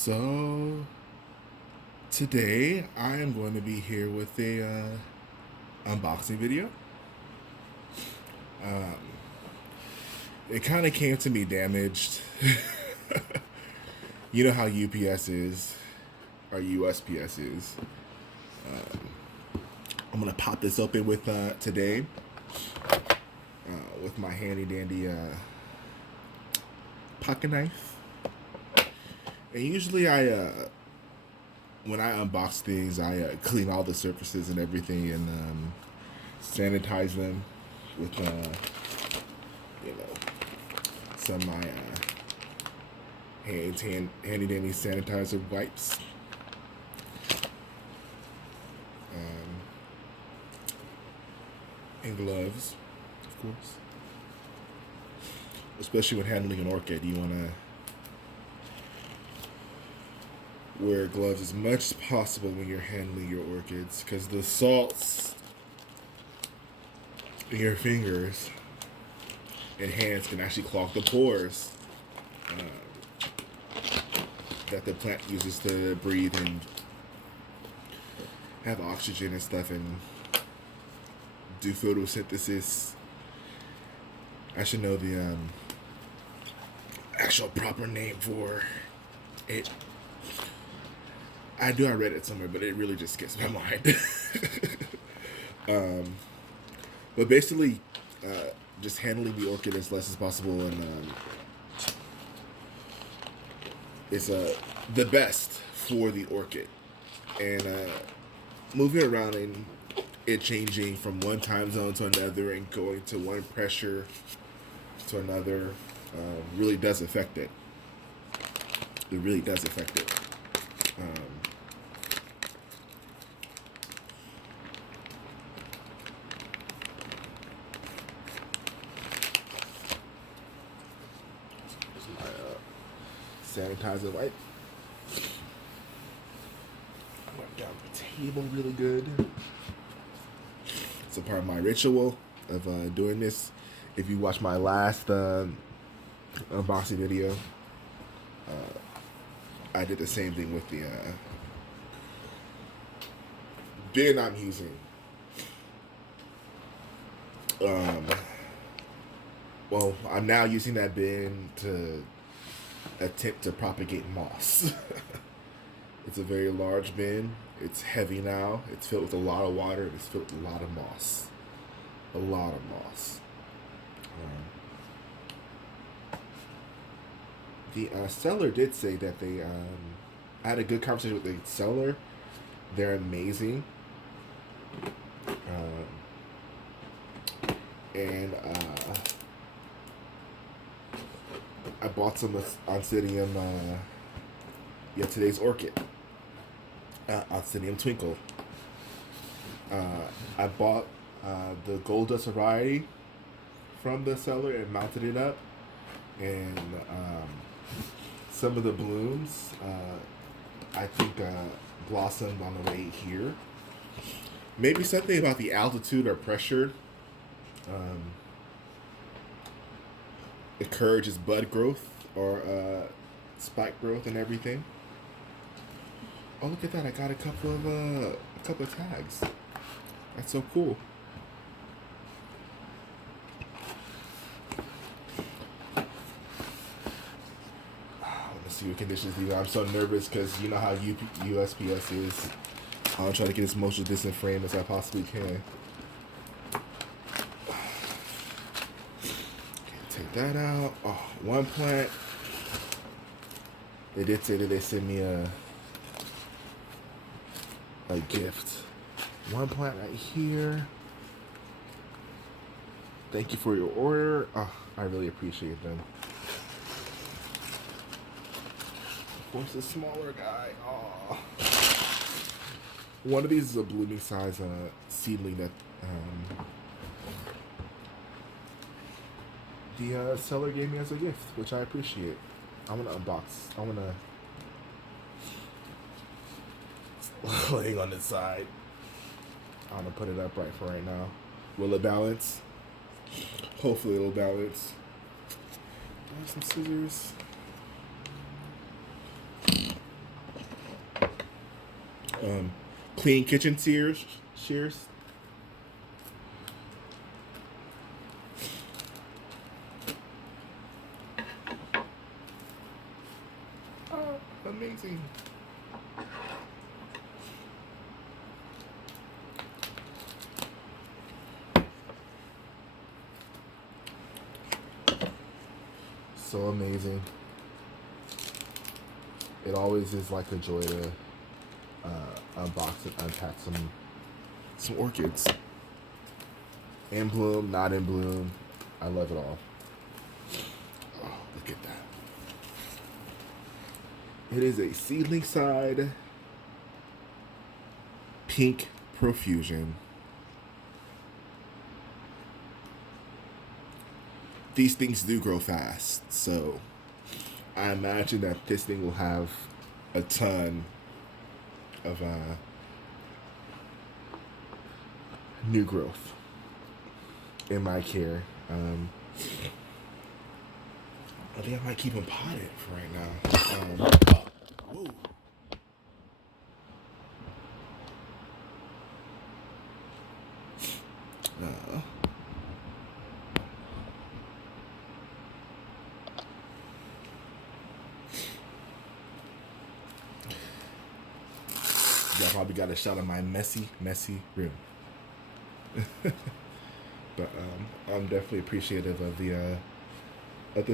So today I am going to be here with a unboxing video. Um, it kind of came to me damaged. You know how UPS is, or USPS is. I'm gonna pop this open with today with my handy dandy pocket knife. And usually when I unbox things, I clean all the surfaces and everything and sanitize them with, some of my handy dandy sanitizer wipes. And gloves, of course. Especially when handling an orchid, you want to wear gloves as much as possible when you're handling your orchids, because the salts in your fingers and hands can actually clog the pores that the plant uses to breathe and have oxygen and stuff and do photosynthesis. I should know the actual proper name for it. I read it somewhere, but it really just skips my mind. But basically, just handling the orchid as less as possible, and is the best for the orchid. And moving around and it changing from one time zone to another and going to one pressure to another really does affect it. It really does affect it. Sanitizer wipe. Wipe down the table really good. It's a part of my ritual of doing this. If you watch my last unboxing video, I did the same thing with the bin I'm using. Well, I'm now using that bin to attempt to propagate moss. It's a very large bin. It's heavy now. It's filled with a lot of water. And it's filled with a lot of moss. A lot of moss. The seller did say that they I had a good conversation with the seller. They're amazing. And I bought some Oncidium, today's Orchid. Oncidium Twinkle. I bought the Gold Dust variety from the seller and mounted it up. And some of the blooms, I think, blossomed on the way here. Maybe something about the altitude or pressure encourages bud growth or spike growth and everything. Oh, look at that! I got a couple of tags. That's so cool. Let's see what conditions these are. I'm so nervous because you know how USPS is. I'm trying to get as much of this in frame as I possibly can. Take that out. Oh, one plant. They did say that they sent me a gift. One plant right here. Thank you for your order. Oh, I really appreciate them. Of course, the smaller guy. Oh. One of these is a blooming size seedling that the seller gave me as a gift, which I appreciate. I'm gonna unbox. I'm gonna laying on the side. I'm gonna put it up right for right now. Will it balance? Hopefully it'll balance. Do I have some scissors? Um, clean kitchen shears. Oh, amazing. So amazing. It always is like a joy to unbox and unpack some orchids. In bloom, not in bloom. I love it all. Oh, look at that. It is a seedling side pink profusion. These things do grow fast, so I imagine that this thing will have a ton of new growth in my care. I think I might keep them potted for right now. Whoa. Y'all probably got a shot of my messy room. But I'm definitely appreciative of the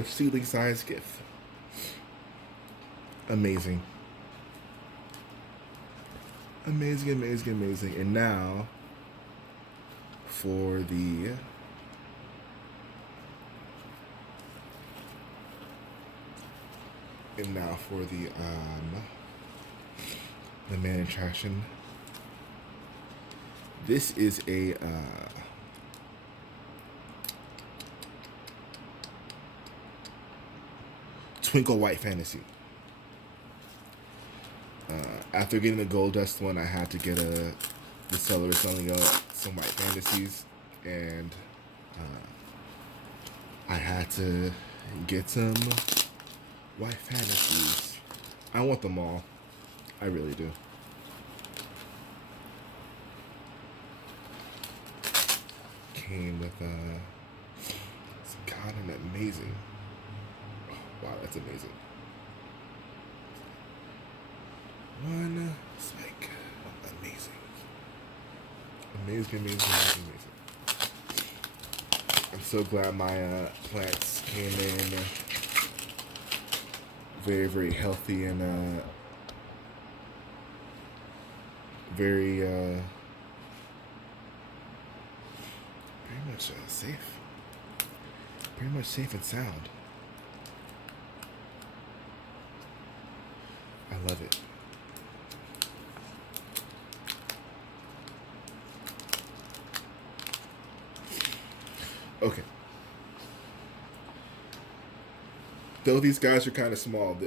seedling size gift. Amazing. Amazing. And now for the main attraction. This is a Twinkle White Fantasy. After getting the Gold Dust one, I had to get the seller was selling out some White Fantasies, and I had to get some White Fantasies. I want them all. I really do. Came with some kind of amazing. Oh, wow, that's amazing. One spike. Amazing. I'm so glad my plants came in very healthy and very much safe. Pretty much safe and sound. I love it. Okay. Though these guys are kind of small,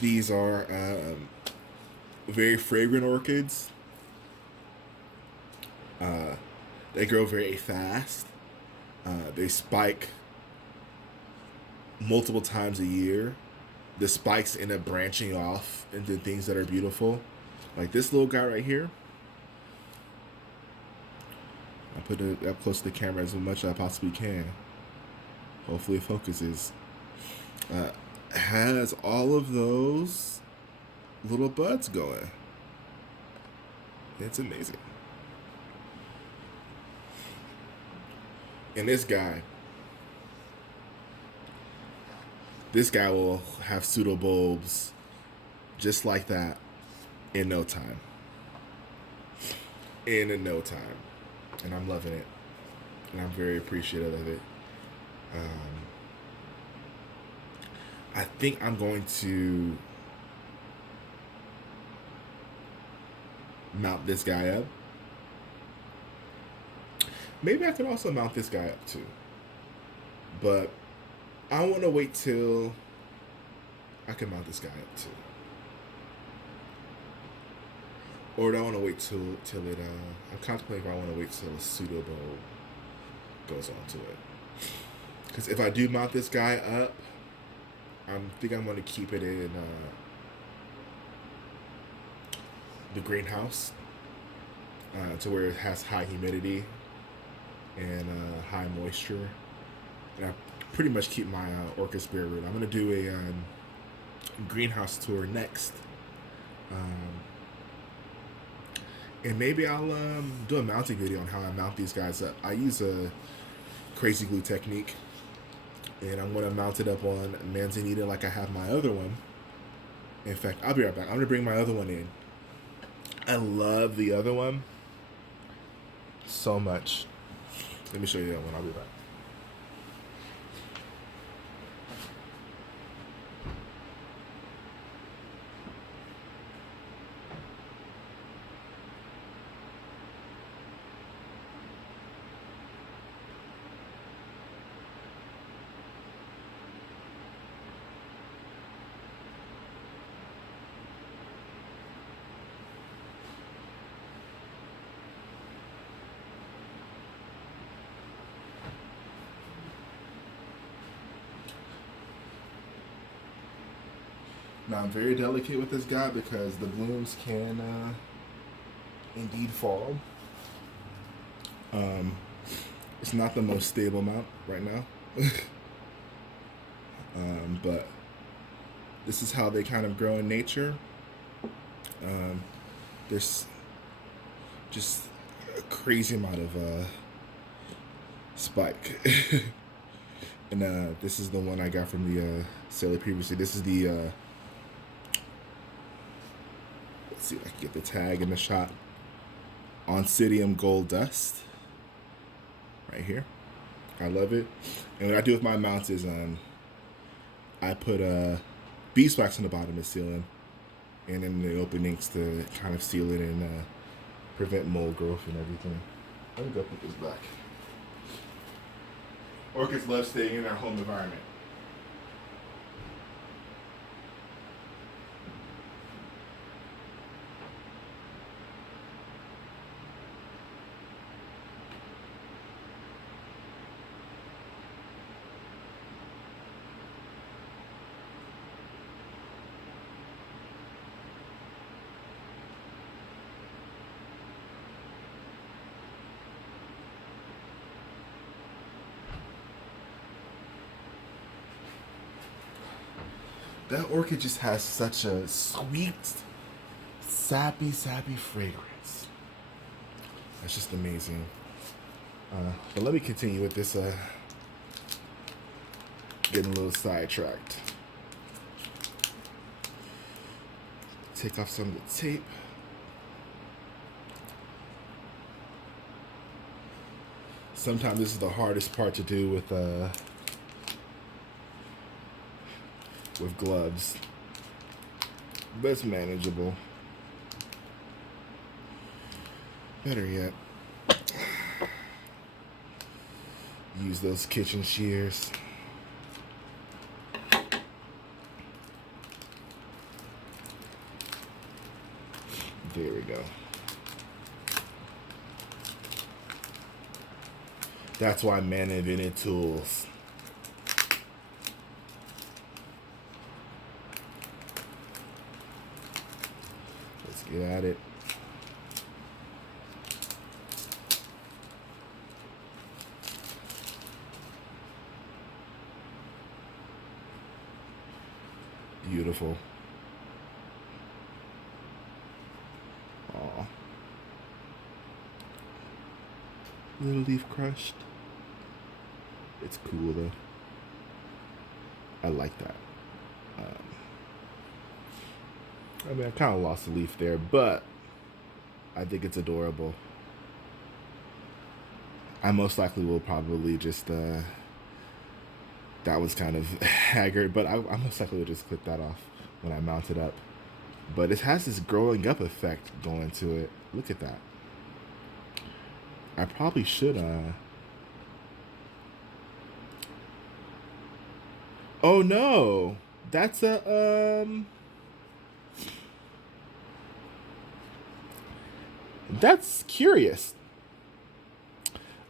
these are very fragrant orchids. They grow very fast. They spike multiple times a year. The spikes end up branching off into things that are beautiful. Like this little guy right here. I put it up close to the camera as much as I possibly can. Hopefully it focuses. Has all of those little buds going. It's amazing. And this guy will have pseudobulbs just like that in no time. In no time. And I'm loving it. And I'm very appreciative of it. I think I'm going to mount this guy up. Maybe I could also mount this guy up too. But I want to wait till I can mount this guy up too. Or do I want to wait till it, I'm contemplating if I want to wait till a pseudobulb goes onto it. Because if I do mount this guy up, I think I'm going to keep it in the greenhouse to where it has high humidity and high moisture. And I pretty much keep my orchids bare root. I'm gonna do a greenhouse tour next, and maybe I'll do a mounting video on how I mount these guys up. I use a crazy glue technique, and I'm gonna mount it up on manzanita like I have my other one. In fact, I'll be right back. I'm gonna bring my other one in. I love the other one so much. Let me show you that one. I'll be back. Now I'm very delicate with this guy because the blooms can indeed fall. It's not the most stable mount right now, but this is how they kind of grow in nature. There's just a crazy amount of spike. And this is the one I got from the seller previously. This is the let's see if I can get the tag in the shot. Oncidium Gold Dust. Right here. I love it. And what I do with my mounts is I put beeswax on the bottom to seal it, and in the openings to kind of seal it and prevent mold growth and everything. Let me go put this back. Orchids love staying in their home environment. That orchid just has such a sweet, sappy fragrance. That's just amazing. But let me continue with this, getting a little sidetracked. Take off some of the tape. Sometimes this is the hardest part to do with gloves, but it's manageable. Better yet, use those kitchen shears. There we go. That's why man invented tools. Let's get at it. Beautiful. Aw. Little leaf crushed. It's cool though. I like that. I mean, I kind of lost a leaf there, but I think it's adorable. I most likely will probably just, that was kind of haggard, but I most likely will just clip that off when I mount it up. But it has this growing up effect going to it. Look at that. I probably should, oh no, that's a, that's curious.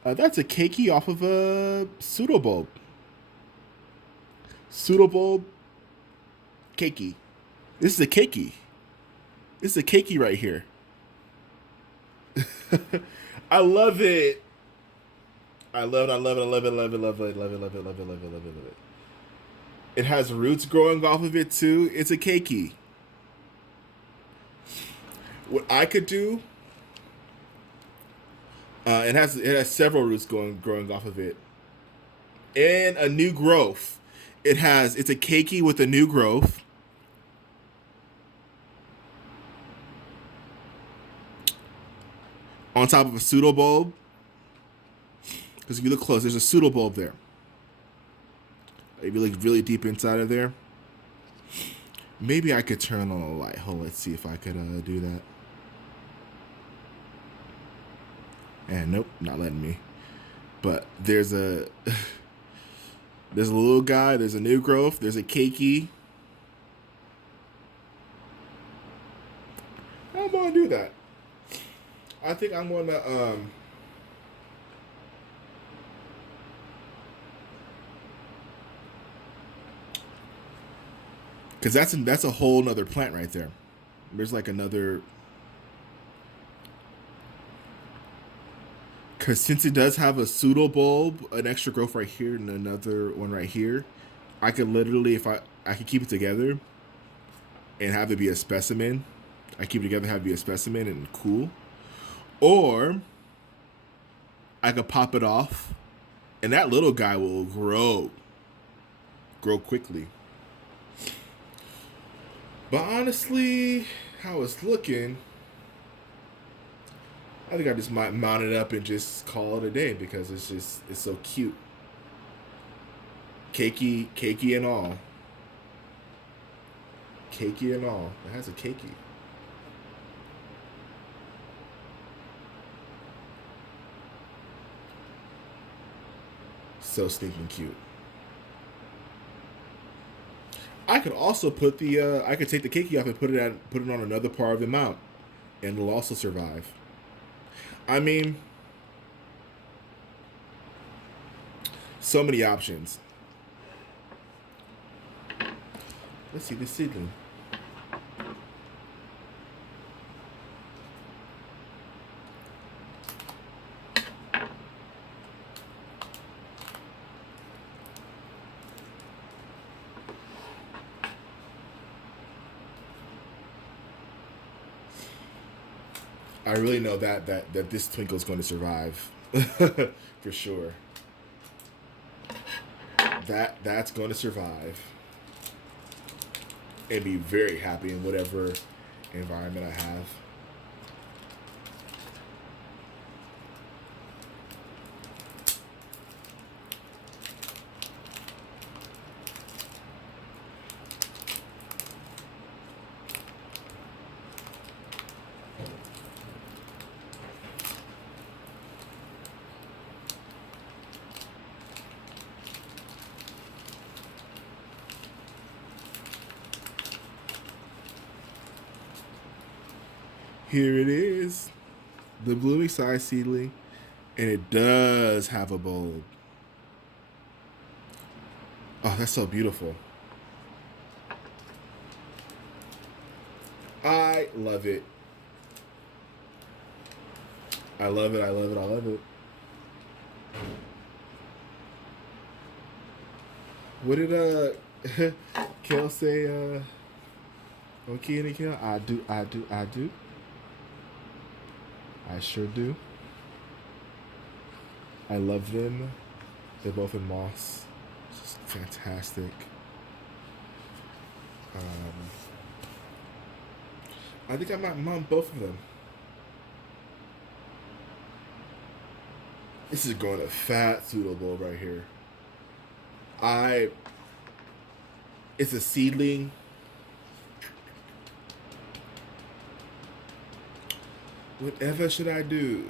That's a keiki off of a pseudobulb. Pseudobulb keiki. This is a keiki. This is a keiki right here. I love it. I love it. I love it. I love it. Love it. Love it. Love it. Love it. Love it. Love it. Love it. Love it. It has roots growing off of it too. It's a keiki. What I could do, it has several roots growing off of it, and a new growth. It's a keiki with a new growth. On top of a pseudobulb. Because if you look close, there's a pseudobulb there. If you look really deep inside of there, maybe I could turn on a light. Hold on, let's see if I could do that. And nope, not letting me. But there's a there's a little guy. There's a new growth. There's a keiki. I'm gonna do that. I think I'm gonna because that's a whole nother plant right there. There's like another. Because since it does have a pseudo bulb, an extra growth right here, and another one right here, I could literally, if I could keep it together and have it be a specimen. I keep it together, have it be a specimen, and cool. Or I could pop it off, and that little guy will grow quickly. But honestly, how it's looking, I think I just might mount it up and just call it a day because it's so cute. Keiki and all. Keiki and all. It has a keiki. So stinking cute. I could also put I could take the keiki off and put it on another part of the mount, and it'll also survive. I mean, so many options. Let's see this seedling. I really know that this twinkle is going to survive for sure. That's going to survive and be very happy in whatever environment I have. Here it is, the blooming side seedling, and it does have a bulb. Oh, that's so beautiful. I love it. I love it. I love it. I love it. What did Kel say? Okay, and Kel, I do. I sure do. I love them. They're both in moss. Just fantastic. I think I might mount both of them. This is going a fat pseudo right here. It's a seedling. Whatever should I do?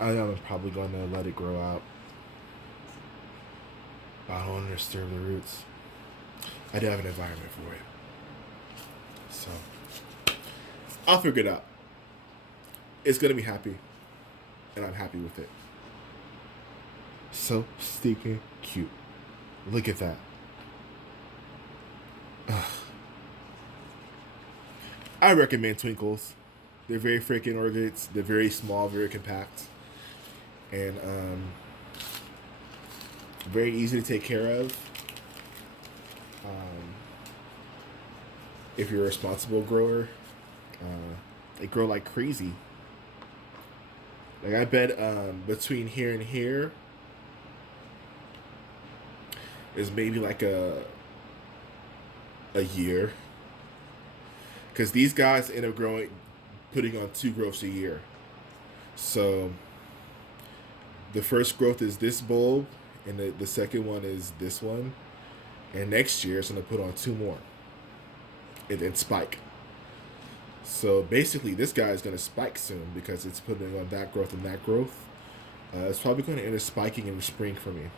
I'm probably going to let it grow out. I don't want to disturb the roots. I do have an environment for it. So, I'll figure it out. It's going to be happy. And I'm happy with it. So stinking cute. Look at that. Ugh. I recommend Twinkles. They're very freaking orchids. They're very small, very compact, and very easy to take care of. Um, if you're a responsible grower, they grow like crazy. Like I bet between here and here is maybe like a year, because these guys end up growing, putting on 2 growths a year. So the first growth is this bulb, and the second one is this one, and next year it's gonna put on 2 more, and then spike. So basically, this guy is gonna spike soon because it's putting on that growth and that growth. It's probably going to end up spiking in the spring for me.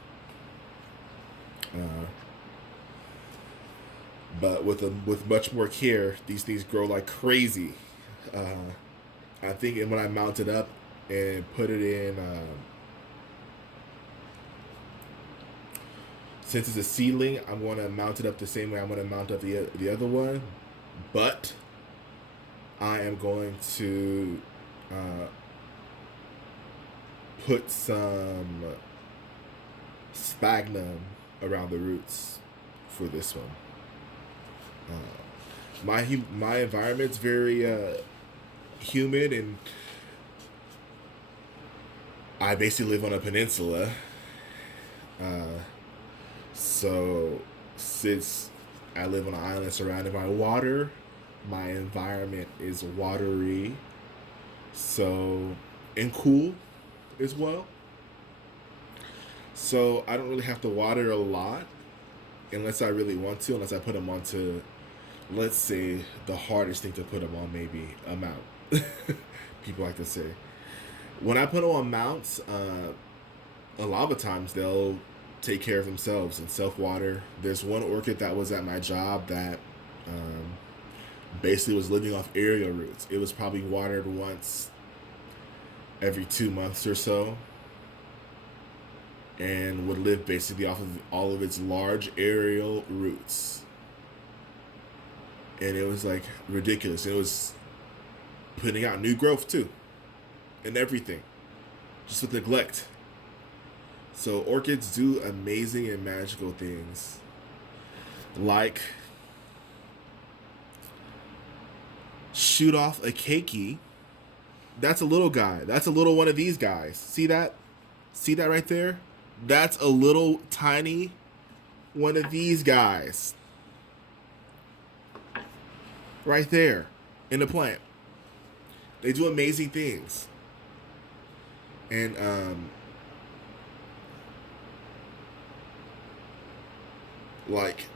But with much more care, these things grow like crazy. I think when I mount it up and put it in, since it's a seedling, I'm going to mount it up the same way I'm going to mount up the other one, but I am going to put some sphagnum around the roots for this one. My environment's very humid, and I basically live on a peninsula. So since I live on an island surrounded by water, my environment is watery, so, and cool as well. So I don't really have to water a lot unless I really want to, unless I put them onto, let's say, the hardest thing to put them on, maybe a mount. People like to say. When I put them on mounts, a lot of times they'll take care of themselves and self-water. There's one orchid that was at my job that basically was living off aerial roots. It was probably watered once every 2 months or so, and would live basically off of all of its large aerial roots. And it was like ridiculous. It was putting out new growth too, and everything, just with neglect. So orchids do amazing and magical things, like shoot off a keiki. That's a little guy. That's a little one of these guys. See that? See that right there? That's a little tiny one of these guys. Right there in the plant. They do amazing things. And like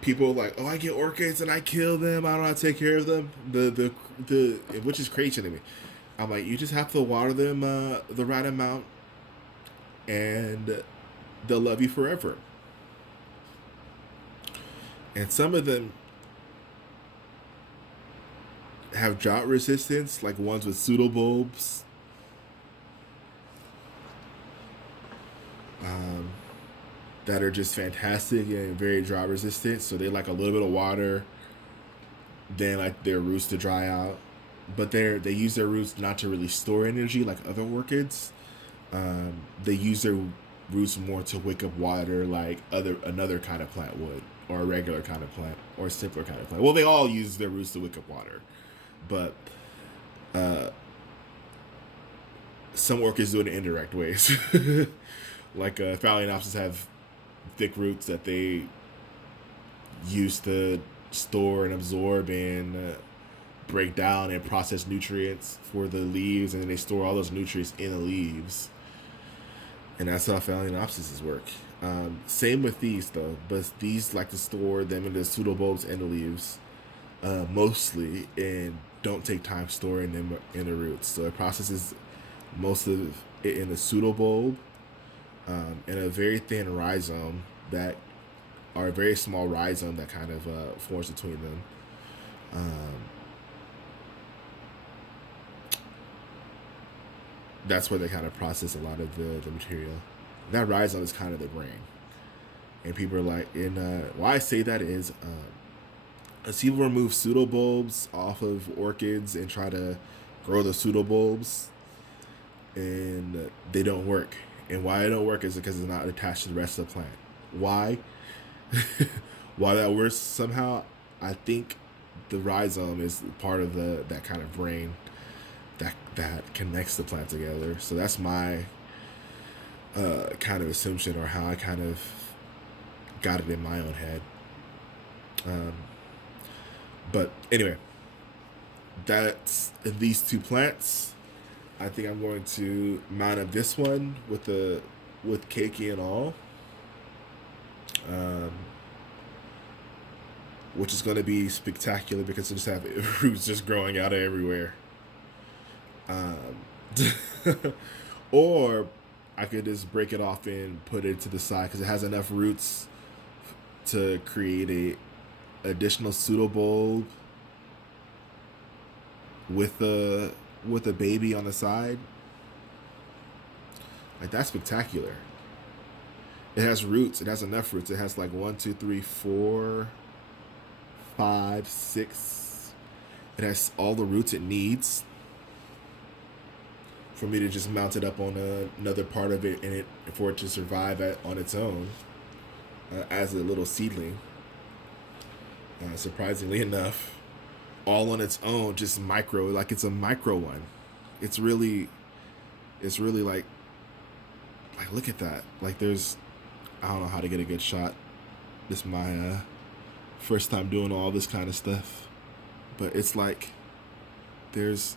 people are like, oh, I get orchids and I kill them. I don't know how to take care of them. The which is crazy to me. I'm like, you just have to water them the right amount, and they'll love you forever. And some of them have drought resistance, like ones with pseudobulbs. That are just fantastic and very drought resistant. So they like a little bit of water, then like their roots to dry out. But they use their roots not to really store energy like other orchids. They use their roots more to wake up water like another kind of plant would, or a regular kind of plant, or a simpler kind of plant. Well, they all use their roots to wake up water, but some orchids do it in indirect ways. Like Phalaenopsis have thick roots that they use to store and absorb and break down and process nutrients for the leaves, and then they store all those nutrients in the leaves. And that's how Phalaenopsis work. Same with these though, but these like to store them in the pseudobulbs and the leaves mostly, and don't take time storing them in the roots. So it processes most of it in the pseudobulb and a very thin rhizome that are a very small rhizome that kind of forms between them. That's where they kind of process a lot of the material. That rhizome is kind of the brain. And people are like, why I say that is People remove pseudobulbs off of orchids and try to grow the pseudobulbs, and they don't work. And why they don't work is because it's not attached to the rest of the plant. Why? Why that works somehow? I think the rhizome is part of that kind of brain that connects the plant together. So that's my kind of assumption, or how I kind of got it in my own head. But anyway, that's these two plants. I think I'm going to mount up this one with keiki and all, which is going to be spectacular because I just have roots just growing out of everywhere. Or I could just break it off and put it to the side because it has enough roots to create a additional pseudobulb with a baby on the side. Like, that's spectacular. It has roots. It has enough roots. It has like 1, 2, 3, 4, 5, 6. It has all the roots it needs for me to just mount it up on another part of it, and for it to survive on its own as a little seedling. Surprisingly enough, all on its own, just micro, like it's a micro one. It's really like look at that. Like, I don't know how to get a good shot. This is my first time doing all this kind of stuff, but it's like there's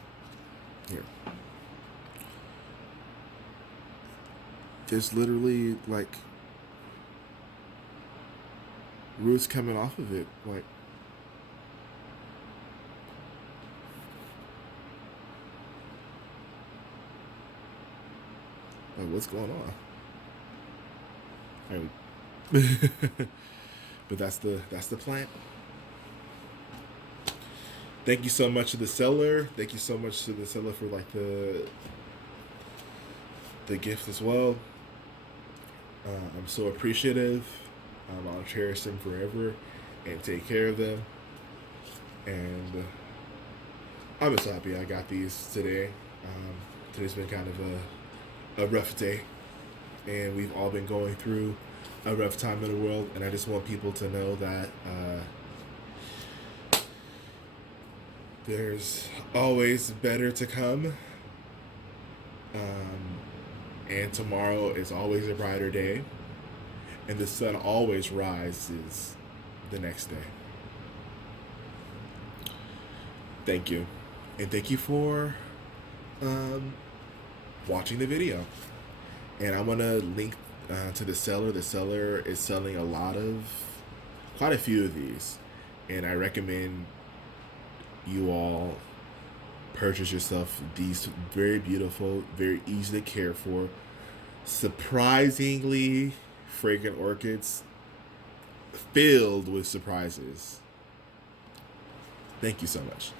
literally like roots coming off of it, like what's going on? But that's the plant. Thank you so much to the seller. Thank you so much to the seller for like the gift as well. I'm so appreciative. I'll cherish them forever and take care of them. And I'm just happy I got these today. Today's been kind of a rough day, and we've all been going through a rough time in the world, and I just want people to know that there's always better to come, and tomorrow is always a brighter day, and the sun always rises the next day. Thank you, and thank you for watching the video. And I want to link to the seller. The seller is selling quite a few of these, and I recommend you all purchase yourself these very beautiful, very easy to care for, surprisingly fragrant orchids filled with surprises. Thank you so much.